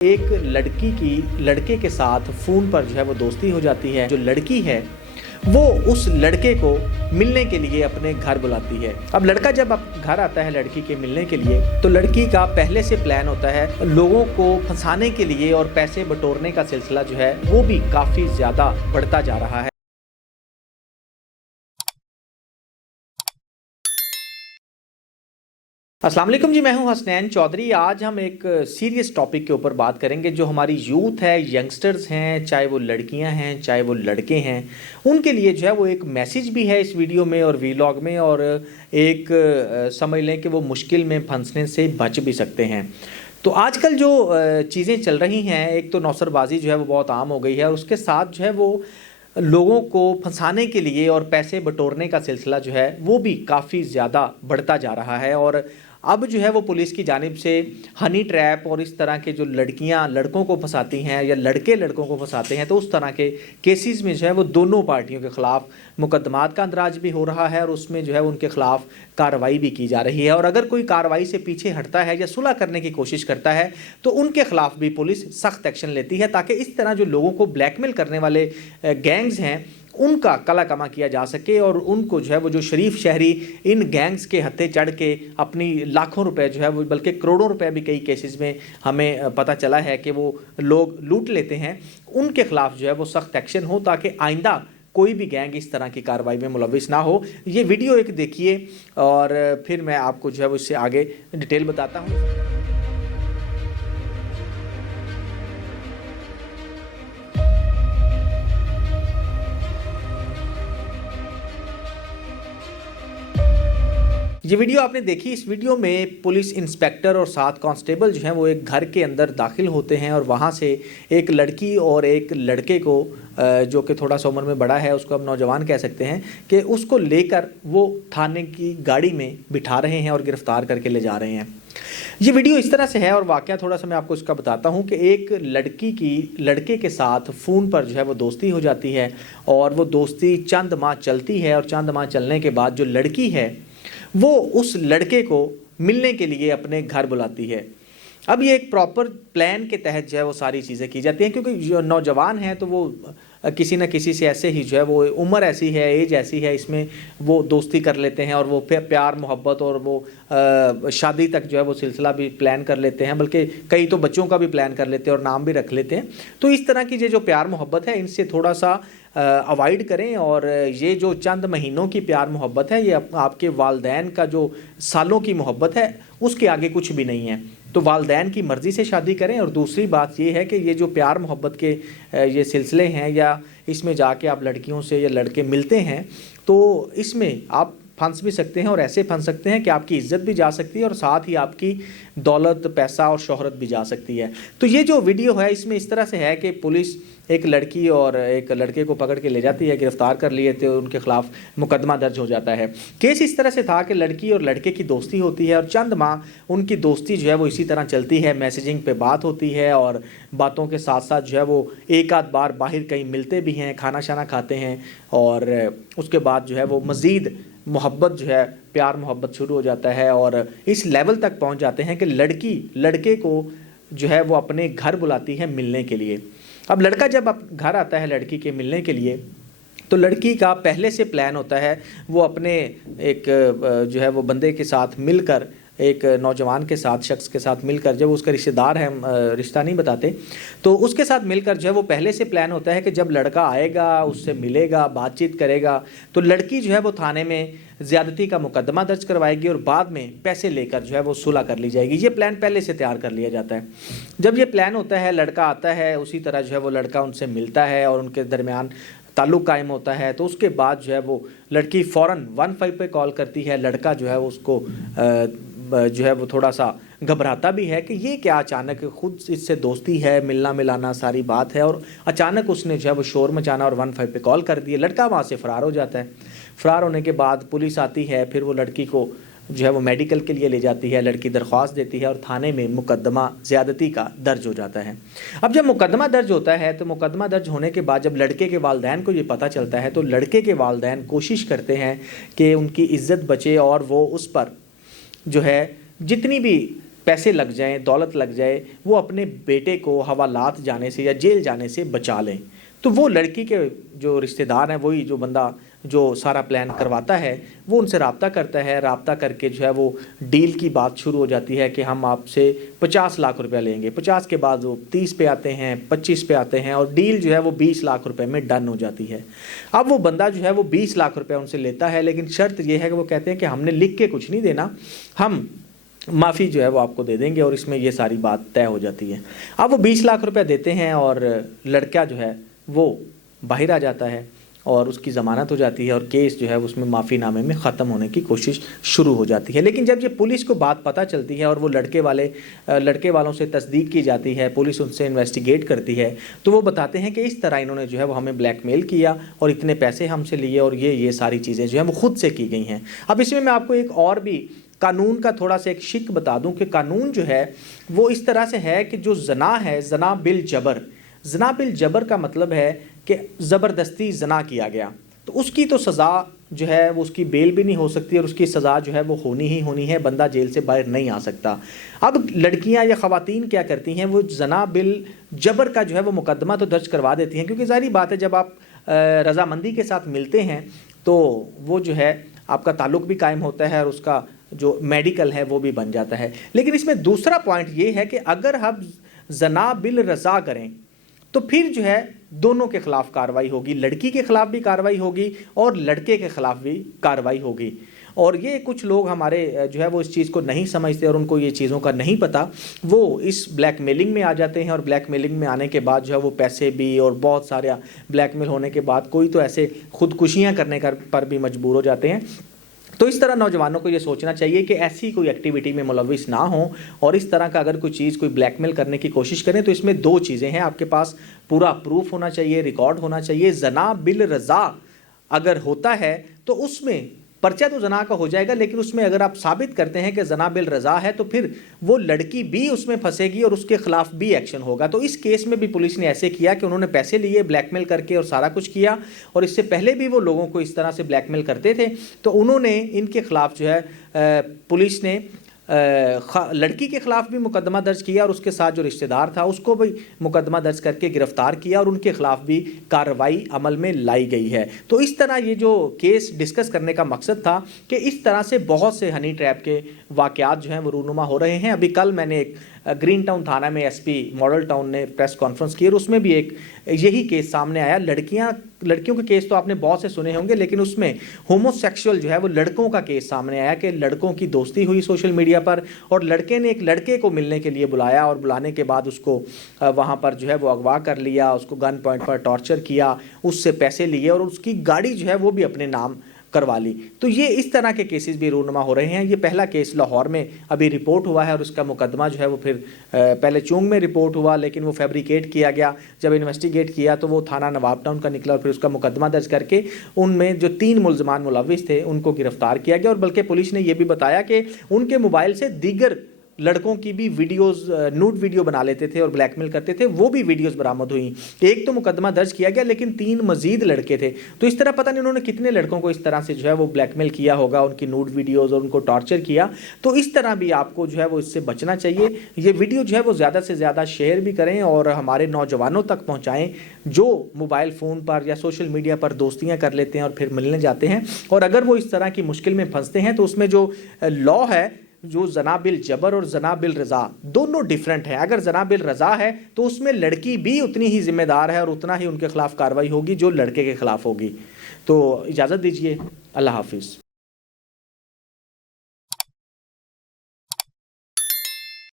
ایک लड़की की लड़के के साथ फ़ोन पर जो है वो दोस्ती हो जाती है। जो लड़की है वो उस लड़के को मिलने के लिए अपने घर बुलाती है। अब लड़का जब घर आता है लड़की के मिलने के लिए तो लड़की का पहले से प्लान होता है लोगों को फंसाने के लिए, और पैसे बटोरने का सिलसिला जो है वो भी काफ़ी ज़्यादा बढ़ता जा रहा है। अस्सलाम वालेकुम जी, मैं हूं हसनैन चौधरी। आज हम एक सीरियस टॉपिक के ऊपर बात करेंगे। जो हमारी यूथ है, यंगस्टर्स हैं, चाहे वो लड़कियां हैं चाहे वो लड़के हैं, उनके लिए जो है वो एक मैसेज भी है इस वीडियो में और वीलॉग में, और एक समझ लें कि वो मुश्किल में फंसने से बच भी सकते हैं। तो आजकल जो चीज़ें चल रही हैं, एक तो नौसरबाजी जो है वो बहुत आम हो गई है, और उसके साथ जो है वो लोगों को फंसाने के लिए और पैसे बटोरने का सिलसिला जो है वो भी काफ़ी ज़्यादा बढ़ता जा रहा है। और अब जो है वो पुलिस की जानिब से हनी ट्रैप और इस तरह के जो लड़कियां लड़कों को फंसाती हैं या लड़के लड़कों को फंसाते हैं, तो उस तरह के केसेस में जो है वो दोनों पार्टियों के ख़िलाफ़ मुकदमात का अंदराज भी हो रहा है, और उसमें जो है उनके ख़िलाफ़ कार्रवाई भी की जा रही है। और अगर कोई कार्रवाई से पीछे हटता है या सुलह करने की कोशिश करता है तो उनके ख़िलाफ़ भी पुलिस सख्त एक्शन लेती है, ताकि इस तरह जो लोगों को ब्लैकमेल करने वाले गैंग्स हैं उनका कला कमा किया जा सके, और उनको जो है वो जो शरीफ शहरी इन गैंग्स के हत्थे चढ़ के अपनी लाखों रुपए जो है वो बल्कि करोड़ों रुपए भी कई केसेस में हमें पता चला है कि वो लोग लूट लेते हैं, उनके ख़िलाफ़ जो है वो सख्त एक्शन हो, ताकि आइंदा कोई भी गैंग इस तरह की कार्रवाई में मुलविस ना हो। ये वीडियो एक देखिए और फिर मैं आपको जो है वो इससे आगे डिटेल बताता हूँ। ये वीडियो आपने देखी। इस वीडियो में पुलिस इंस्पेक्टर और 7 कांस्टेबल जो हैं वो एक घर के अंदर दाखिल होते हैं, और वहाँ से एक लड़की और एक लड़के को जो कि थोड़ा सा उम्र में बड़ा है, उसको हम नौजवान कह सकते हैं, कि उसको लेकर वो थाने की गाड़ी में बिठा रहे हैं और गिरफ़्तार करके ले जा रहे हैं। ये वीडियो इस तरह से है, और वाक़या थोड़ा सा मैं आपको इसका बताता हूँ कि एक लड़की की लड़के के साथ फ़ोन पर जो है वो दोस्ती हो जाती है, और वो दोस्ती चंद माह चलती है, और चंद माह चलने के बाद जो लड़की है वो उस लड़के को मिलने के लिए अपने घर बुलाती है। अब ये एक प्रॉपर प्लान के तहत जो है वो सारी चीज़ें की जाती हैं, क्योंकि जो नौजवान हैं तो वो किसी न किसी से ऐसे ही जो है वो उम्र ऐसी है, एज ऐसी है, इसमें वो दोस्ती कर लेते हैं, और वो प्यार मोहब्बत और वो शादी तक जो है वो सिलसिला भी प्लान कर लेते हैं, बल्कि कई तो बच्चों का भी प्लान कर लेते हैं और नाम भी रख लेते हैं। तो इस तरह की ये जो प्यार मोहब्बत है, इनसे थोड़ा सा अवॉइड करें, और ये जो चंद महीनों की प्यार मोहब्बत है, ये आपके वालदैन का जो सालों की मोहब्बत है उसके आगे कुछ भी नहीं है। तो वालदैन की मर्ज़ी से शादी करें। और दूसरी बात ये है कि ये जो प्यार मोहब्बत के ये सिलसिले हैं, या इसमें जाके आप लड़कियों से या लड़के मिलते हैं, तो इसमें आप फंस भी सकते हैं, और ऐसे फंस सकते हैं कि आपकी इज़्ज़त भी जा सकती है, और साथ ही आपकी दौलत, पैसा और शोहरत भी जा सकती है। तो ये जो वीडियो है इसमें इस तरह से है कि पुलिस एक लड़की और एक लड़के को पकड़ के ले जाती है, गिरफ़्तार कर लिए थे, उनके ख़िलाफ़ मुकदमा दर्ज हो जाता है। केस इस तरह से था कि लड़की और लड़के की दोस्ती होती है, और चंद माह उनकी दोस्ती जो है वो इसी तरह चलती है, मैसेजिंग पे बात होती है, और बातों के साथ साथ जो है वो एक आध बार बाहर कहीं मिलते भी हैं, खाना शाना खाते हैं, और उसके बाद जो है वो मज़ीद मोहब्बत जो है, प्यार मोहब्बत शुरू हो जाता है, और इस लेवल तक पहुंच जाते हैं कि लड़की लड़के को जो है वो अपने घर बुलाती है मिलने के लिए। अब लड़का जब घर आता है लड़की के मिलने के लिए तो लड़की का पहले से प्लान होता है वो अपने एक जो है वो बंदे के साथ मिलकर, एक नौजवान के साथ, शख्स के साथ मिलकर, जब उसका रिश्तेदार है, रिश्ता नहीं बताते, तो उसके साथ मिलकर जो है वो पहले से प्लान होता है कि जब लड़का आएगा, उससे मिलेगा, बातचीत करेगा, तो लड़की जो है वो थाने में ज़्यादती का मुकदमा दर्ज करवाएगी, और बाद में पैसे लेकर जो है वो सुलह कर ली जाएगी। ये प्लान पहले से तैयार कर लिया जाता है। जब ये प्लान होता है, लड़का आता है, उसी तरह जो है वो लड़का उनसे मिलता है और उनके दरमियान ताल्लुक़ कायम होता है, तो उसके बाद जो है वो लड़की फ़ौरन 15 पे कॉल करती है। लड़का जो है उसको जो है वो थोड़ा सा घबराता भी है कि ये क्या, अचानक खुद इससे दोस्ती है, मिलना मिलाना सारी बात है, और अचानक उसने जो है वो शोर मचाना और 15 पे कॉल कर दिए। लड़का वहाँ से फ़रार हो जाता है। फ़रार होने के बाद पुलिस आती है, फिर वो लड़की को जो है वो मेडिकल के लिए ले जाती है, लड़की दरख्वास्त देती है, और थाने में मुकदमा ज़्यादती का दर्ज हो जाता है। अब जब मुकदमा दर्ज होता है, तो मुकदमा दर्ज होने के बाद जब लड़के के वालदैन को ये पता चलता है, तो लड़के के वालदैन कोशिश करते हैं कि उनकी इज़्ज़त बचे, और वो उस पर जो है जितनी भी پیسے لگ جائیں، دولت لگ جائے، وہ اپنے بیٹے کو حوالات جانے سے یا جیل جانے سے بچا لیں. تو وہ لڑکی کے جو رشتہ دار ہیں، وہی جو بندہ جو سارا پلان کرواتا ہے، وہ ان سے رابطہ کرتا ہے. رابطہ کر کے جو ہے وہ ڈیل کی بات شروع ہو جاتی ہے کہ ہم آپ سے 50 لاکھ روپیہ لیں گے. 50 کے بعد وہ 30 پہ آتے ہیں، 25 پہ آتے ہیں، اور ڈیل جو ہے وہ 20 لاکھ روپے میں ڈن ہو جاتی ہے. اب وہ بندہ جو ہے وہ 20 لاکھ روپے ان سے لیتا ہے، لیکن شرط یہ ہے کہ وہ کہتے ہیں کہ ہم نے لکھ کے کچھ نہیں دینا، ہم معافی جو ہے وہ آپ کو دے دیں گے، اور اس میں یہ ساری بات طے ہو جاتی ہے. اب وہ 20 لاکھ روپے دیتے ہیں اور لڑکا جو ہے وہ باہر آ جاتا ہے اور اس کی ضمانت ہو جاتی ہے، اور کیس جو ہے اس میں معافی نامے میں ختم ہونے کی کوشش شروع ہو جاتی ہے. لیکن جب یہ پولیس کو بات پتہ چلتی ہے اور وہ لڑکے والوں سے تصدیق کی جاتی ہے، پولیس ان سے انویسٹیگیٹ کرتی ہے، تو وہ بتاتے ہیں کہ اس طرح انہوں نے جو ہے وہ ہمیں بلیک میل کیا اور اتنے پیسے ہم سے لیے، اور یہ ساری چیزیں جو ہیں وہ خود سے کی گئی ہیں. اب اس میں آپ کو ایک اور بھی قانون کا تھوڑا سا ایک شک بتا دوں کہ قانون جو ہے وہ اس طرح سے ہے کہ جو زنا ہے، زنا بالجبر، زنا بالجبر کا مطلب ہے کہ زبردستی زنا کیا گیا، تو اس کی تو سزا جو ہے وہ اس کی بیل بھی نہیں ہو سکتی، اور اس کی سزا جو ہے وہ ہونی ہی ہونی ہے، بندہ جیل سے باہر نہیں آ سکتا. اب لڑکیاں یا خواتین کیا کرتی ہیں، وہ زنا بالجبر کا جو ہے وہ مقدمہ تو درج کروا دیتی ہیں، کیونکہ ظاہری بات ہے جب آپ رضامندی کے ساتھ ملتے ہیں تو وہ جو ہے آپ کا تعلق بھی قائم ہوتا ہے، اور اس کا جو میڈیکل ہے وہ بھی بن جاتا ہے. لیکن اس میں دوسرا پوائنٹ یہ ہے کہ اگر ہم زنا بالرضا کریں تو پھر جو ہے دونوں کے خلاف کارروائی ہوگی، لڑکی کے خلاف بھی کارروائی ہوگی اور لڑکے کے خلاف بھی کارروائی ہوگی. اور یہ کچھ لوگ ہمارے جو ہے وہ اس چیز کو نہیں سمجھتے، اور ان کو یہ چیزوں کا نہیں پتہ، وہ اس بلیک میلنگ میں آ جاتے ہیں، اور بلیک میلنگ میں آنے کے بعد جو ہے وہ پیسے بھی اور بہت سارا بلیک میل ہونے کے بعد کوئی تو ایسے خودکشیاں کرنے پر بھی مجبور ہو جاتے ہیں. تو اس طرح نوجوانوں کو یہ سوچنا چاہیے کہ ایسی کوئی ایکٹیویٹی میں ملوث نہ ہوں، اور اس طرح کا اگر کوئی چیز کوئی بلیک میل کرنے کی کوشش کریں تو اس میں دو چیزیں ہیں، آپ کے پاس پورا پروف ہونا چاہیے، ریکارڈ ہونا چاہیے. زنا بالرضا اگر ہوتا ہے تو اس میں پرچہ تو زنا کا ہو جائے گا، لیکن اس میں اگر آپ ثابت کرتے ہیں کہ زنا بالرضا ہے تو پھر وہ لڑکی بھی اس میں پھنسے گی اور اس کے خلاف بھی ایکشن ہوگا. تو اس کیس میں بھی پولیس نے ایسے کیا کہ انہوں نے پیسے لیے بلیک میل کر کے اور سارا کچھ کیا، اور اس سے پہلے بھی وہ لوگوں کو اس طرح سے بلیک میل کرتے تھے، تو انہوں نے ان کے خلاف جو ہے پولیس نے لڑکی کے خلاف بھی مقدمہ درج کیا، اور اس کے ساتھ جو رشتہ دار تھا اس کو بھی مقدمہ درج کر کے گرفتار کیا، اور ان کے خلاف بھی کارروائی عمل میں لائی گئی ہے. تو اس طرح یہ جو کیس ڈسکس کرنے کا مقصد تھا کہ اس طرح سے بہت سے ہنی ٹریپ کے واقعات جو ہیں وہ رونما ہو رہے ہیں. ابھی کل میں نے ایک گرین ٹاؤن تھانہ میں ایس پی ماڈل ٹاؤن نے پریس کانفرنس کی، اور اس میں بھی ایک یہی کیس سامنے آیا. لڑکیوں کے کیس تو آپ نے بہت سے سنے ہوں گے، لیکن اس میں ہومو سیکشول جو ہے وہ لڑکوں کا کیس سامنے آیا کہ لڑکوں کی دوستی ہوئی سوشل میڈیا پر، اور لڑکے نے ایک لڑکے کو ملنے کے لیے بلایا، اور بلانے کے بعد اس کو وہاں پر جو ہے وہ اغوا کر لیا، اس کو گن پوائنٹ پر ٹارچر کیا، اس سے پیسے لیے، اور اس کی گاڑی جو ہے وہ بھی اپنے نام کروا لی. تو یہ اس طرح کے کیسز بھی رونما ہو رہے ہیں. یہ پہلا کیس لاہور میں ابھی رپورٹ ہوا ہے، اور اس کا مقدمہ جو ہے وہ پھر پہلے چونگ میں رپورٹ ہوا، لیکن وہ فیبریکیٹ کیا گیا. جب انویسٹیگیٹ کیا تو وہ تھانہ نواب ٹاؤن کا نکلا، اور پھر اس کا مقدمہ درج کر کے ان میں جو 3 ملزمان ملوث تھے ان کو گرفتار کیا گیا. اور بلکہ پولیس نے یہ بھی بتایا کہ ان کے موبائل سے دیگر لڑکوں کی بھی ویڈیوز، نوڈ ویڈیو بنا لیتے تھے اور بلیک میل کرتے تھے، وہ بھی ویڈیوز برآمد ہوئیں. ایک تو مقدمہ درج کیا گیا، لیکن 3 مزید لڑکے تھے. تو اس طرح پتہ نہیں انہوں نے کتنے لڑکوں کو اس طرح سے جو ہے وہ بلیک میل کیا ہوگا، ان کی نوڈ ویڈیوز اور ان کو ٹارچر کیا. تو اس طرح بھی آپ کو جو ہے وہ اس سے بچنا چاہیے. یہ ویڈیو جو ہے وہ زیادہ سے زیادہ شیئر بھی کریں اور ہمارے نوجوانوں تک پہنچائیں جو موبائل فون پر یا سوشل میڈیا پر دوستیاں کر لیتے ہیں اور پھر ملنے جاتے ہیں. اور اگر وہ اس طرح کی مشکل میں پھنستے ہیں تو اس میں جو لا ہے، جو زنا بالجبر اور زنا بالرضا دونوں ڈیفرنٹ ہیں. اگر زنا بالرضا ہے تو اس میں لڑکی بھی اتنی ہی ذمہ دار ہے اور اتنا ہی ان کے خلاف کارروائی ہوگی جو لڑکے کے خلاف ہوگی. تو اجازت دیجیے، اللہ حافظ.